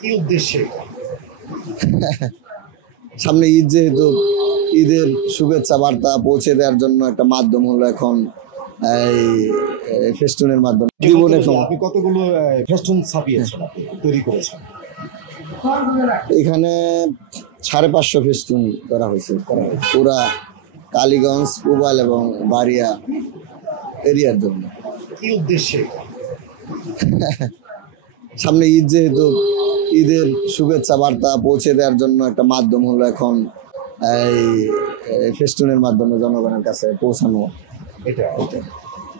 কি উদ্দেশ্যে? সামনে ঈদ, যেহেতু ঈদের শুভেচ্ছা বার্তা পৌঁছে দেওয়ার জন্য একটা মাধ্যম হলো এখন এই ফেস্টুনের মাধ্যমে। জীবনে আপনি কতগুলো ফেস্টুন ছাপিয়েছেন, আপনি তৈরি করেছেন? এখানে 550 ফেস্টুন করা হয়েছে পুরা কালীগঞ্জ, পুবাল এবং বাড়িয়া এরিয়ার জন্য। কি উদ্দেশ্যে? সামনে ঈদ, যেহেতু ঈদের শুভেচ্ছা বার্তা পৌঁছে দেওয়ার জন্য একটা মাধ্যম হলো এখন এই ফেস্টুনের মাধ্যমে জনগণের কাছে পৌঁছানো। এটা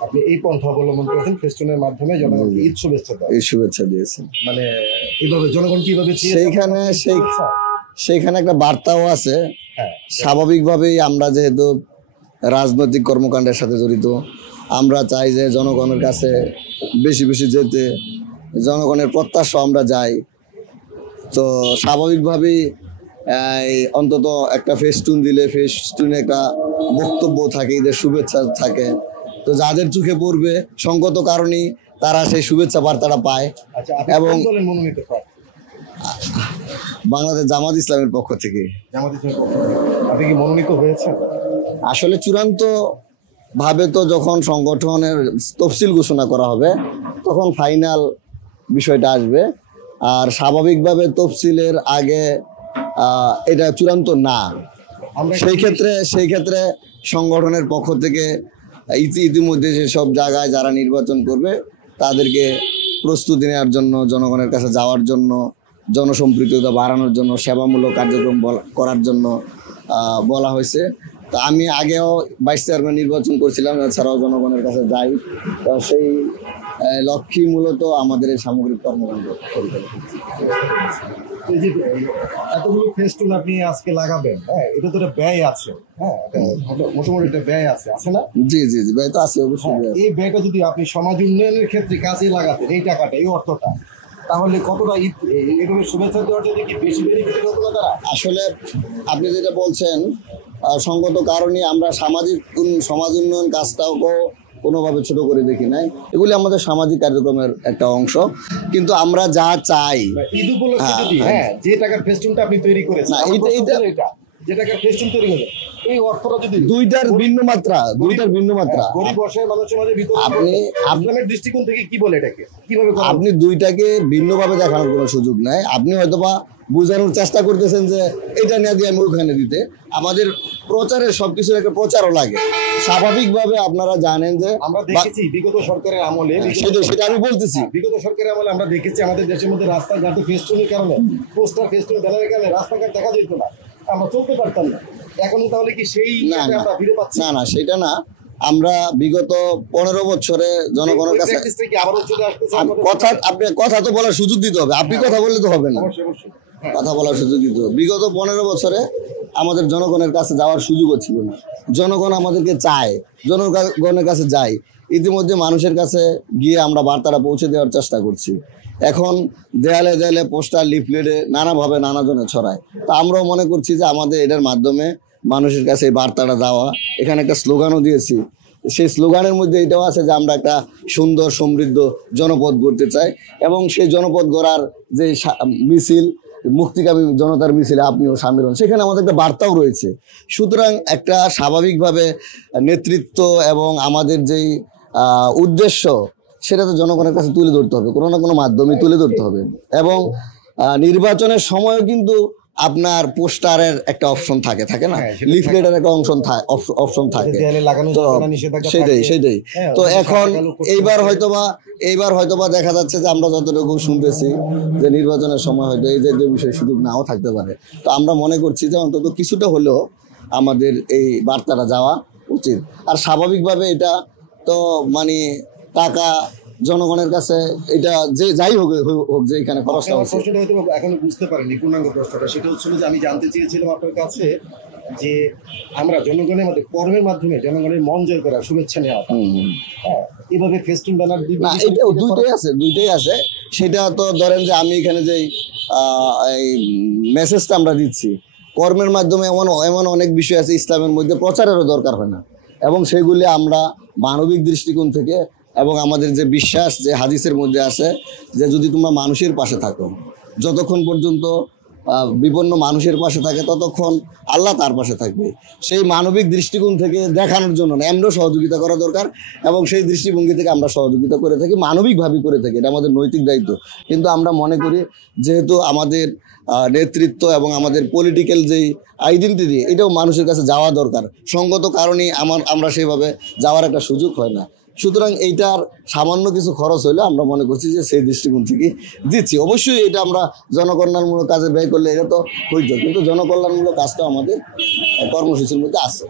আপনি এই পন্থা অবলম্বন করেছেন, ফেস্টুনের মাধ্যমে জনগণকে ঈদ শুভেচ্ছা দেওয়া। এই শুভেচ্ছা দিয়েছেন মানে এইভাবে জনগণ কিভাবে সেইখানে একটা বার্তাও আছে। হ্যাঁ, স্বাভাবিকভাবেই আমরা যেহেতু রাজনৈতিক কর্মকাণ্ডের সাথে জড়িত, আমরা চাই যে জনগণের কাছে বেশি বেশি যেতে, জনগণের প্রত্যাশা আমরা যাই। তো স্বাভাবিকভাবেই অন্তত একটা ফেস্টুন দিলে ফেস্টুনে একটা বক্তব্য থাকে, ঈদের শুভেচ্ছা থাকে। তো যাদের চোখে পড়বে সঙ্গত কারণেই তারা সেই শুভেচ্ছা বার্তাটা পায়। এবং বাংলাদেশ জামাত ইসলামের পক্ষ থেকে। আপনি কি মনোনীত হয়েছেন? আসলে চূড়ান্ত ভাবে তো যখন সংগঠনের তফসিল ঘোষণা করা হবে তখন ফাইনাল বিষয়টা আসবে। আর স্বাভাবিকভাবে তফসিলের আগে এটা চূড়ান্ত না। সেই ক্ষেত্রে সংগঠনের পক্ষ থেকে ইতিমধ্যে যেসব জায়গায় যারা নির্বাচন করবে তাদেরকে প্রস্তুতি নেওয়ার জন্য, জনগণের কাছে যাওয়ার জন্য, জনসম্পৃক্ততা বাড়ানোর জন্য, সেবামূলক কার্যক্রম করার জন্য বলা হয়েছে। তো আমি আগেও ভাইস চেয়ারম্যান নির্বাচন করছিলাম, এছাড়াও জনগণের কাছে যাই। তো সেই লক্ষ্যই মূলত আমাদের এই সামগ্রিক কর্মকাণ্ড। এতগুলো ফেস্টুন আপনি আজকে লাগাবেন, হ্যাঁ, এটা তো একটা ব্যয় আছে, হ্যাঁ, মোটামুটি একটা ব্যয় আছে না? জি, ব্যয় তো আছে অবশ্যই। এই ব্যয়টা যদি আপনি সমাজ উন্নয়নের ক্ষেত্রে কাজে লাগাতেন, এই টাকাটা, এই অর্থটা, তাহলে কতটা এভাবে শুভেচ্ছা দেওয়ার জন্য কি বেশি বেনিফিট হতো না তারা? আসলে আপনি যেটা বলছেন সঙ্গত কারণে আমরা সমাজ উন্নয়ন কাজটাও কোনোভাবে ছোট করে দেখি নাই। এগুলি আমাদের সামাজিক কার্যক্রমের একটা অংশ। কিন্তু আমরা যা চাই ঈদ উপলক্ষে যে টাকার ফেস্টুনটা আপনি তৈরি করেছেন, যে টাকার ফেস্টুন তৈরি করেছেন, এই অর্থটা যদি দুইটার ভিন্ন মাত্রা গরিব অসহায় মানুষের মাঝে বিতরণ, ইসলামের দৃষ্টিকোণ থেকে কি বলে এটাকে কিভাবে আপনি দুইটাকে ভিন্নভাবে দেখানোর কোনো সুযোগ নাই। আপনি হয়তোবা বোঝানোর চেষ্টা করতেছেন যে এটা নিয়ে দিয়ে আমি ওখানে দিতে। আমাদের প্রচারের সবকিছুর একটা প্রচারও লাগে। স্বাভাবিকভাবে আপনারা জানেন যে আমরা দেখেছি বিগত সরকারের আমলে, সেটা আমি বলতেছি, বিগত সরকারের আমলে আমরা দেখেছি আমাদের দেশের মধ্যে রাস্তাঘাটে ফেস্টুনের কারণে, পোস্টার ফেস্টুন ব্যানারের কারণে রাস্তাঘাট দেখা যেত না, আমরা চলতে পারতাম না। এখন তাহলে কি সেই আমরা ফিরে পাচ্ছি? না, সেটা না। আমরা বিগত 15 বছরে জনগণের কাছে কথা তো বলার সুযোগ দিতে হবে। আপনি কথা বললে তো হবে না, কথা বলার সুযোগ দিতে হবে। বিগত 15 বছরে আমাদের জনগণের কাছে যাওয়ার সুযোগও ছিল না। জনগণ আমাদেরকে চায়, জনগণের কাছে যাই। ইতিমধ্যে মানুষের কাছে গিয়ে আমরা বার্তাটা পৌঁছে দেওয়ার চেষ্টা করছি। এখন দেয়ালে দেয়ালে পোস্টার, লিফলেটে নানাভাবে নানাজনে ছড়ায়। তা আমরাও মনে করছি যে আমাদের এটার মাধ্যমে মানুষের কাছে এই বার্তাটা দেওয়া। এখানে একটা স্লোগানও দিয়েছি। সেই স্লোগানের মধ্যে এটাও আছে যে আমরা একটা সুন্দর সমৃদ্ধ জনপদ গড়তে চাই, এবং সেই জনপদ গড়ার যে মিছিল, মুক্তিকামী জনতার মিছিলে আপনিও সামিল হন, সেখানে আমাদের একটা বার্তাও রয়েছে। সুতরাং একটা স্বাভাবিকভাবে নেতৃত্ব এবং আমাদের যেই উদ্দেশ্য সেটা তো জনগণের কাছে তুলে ধরতে হবে, কোনো না কোনো মাধ্যমে তুলে ধরতে হবে। এবং নির্বাচনের সময়ও কিন্তু আপনার পোস্টারের একটা অপশন থাকে না, লিফলেটের একটা অপশন থাকে। তো সেটাই তো এখন এইবার হয়তোবা দেখা যাচ্ছে যে আমরা যতটুকু শুনতেছি যে নির্বাচনের সময় হয়তো এই যে বিষয় সুযোগ নাও থাকতে পারে। তো আমরা মনে করছি যে অন্তত কিছুটা হলেও আমাদের এই বার্তাটা যাওয়া উচিত। আর স্বাভাবিকভাবে এটা তো মানে টাকা জনগণের কাছে এটা যে যাই হোক যে এখানে খরচটা হচ্ছে। প্রশ্নটা হয়তো এখন বুঝতে পারিনি, পূর্ণাঙ্গ প্রশ্নটা সেটা হচ্ছিল যে আমি জানতে চেয়েছিলাম আপনার কাছে যে আমরা জনগণের মধ্যে কর্মের মাধ্যমে জনগণের মন জয় করা, শুভেচ্ছা নেওয়া, হ্যাঁ, এইভাবে ফেস্টুন ব্যানার না, এটাও দুইটাই আছে। সেটা তো ধরেন যে আমি এখানে যে এই মেসেজটা আমরা দিচ্ছি, কর্মের মাধ্যমে এমন অনেক বিষয় আছে ইসলামের মধ্যে প্রচারেরও দরকার হয় না, এবং সেগুলি আমরা মানবিক দৃষ্টিকোণ থেকে এবং আমাদের যে বিশ্বাস যে হাদিসের মধ্যে আছে যে যদি তোমরা মানুষের পাশে থাকো যতক্ষণ পর্যন্ত বিপন্ন মানুষের পাশে থাকে ততক্ষণ আল্লাহ তার পাশে থাকবে। সেই মানবিক দৃষ্টিকোণ থেকে দেখানোর জন্য আমরা সহযোগিতা করা দরকার, এবং সেই দৃষ্টিভঙ্গি থেকে আমরা সহযোগিতা করে থাকি, মানবিকভাবে করে থাকি, এটা আমাদের নৈতিক দায়িত্ব। কিন্তু আমরা মনে করি যেহেতু আমাদের নেতৃত্ব এবং আমাদের পলিটিক্যাল যেই আইডেন্টিটি এটাও মানুষের কাছে যাওয়া দরকার, সঙ্গত কারণেই আমরা সেইভাবে যাওয়ার একটা সুযোগ হয় না। সুতরাং এইটার সামান্য কিছু খরচ হলে আমরা মনে করছি যে সেই দৃষ্টিকোণ থেকে দিচ্ছি। অবশ্যই এটা আমরা জনকল্যাণমূলক কাজে ব্যয় করলে এটা তো হইতো, কিন্তু জনকল্যাণমূলক কাজটা আমাদের কর্মসূচির মধ্যে আছে।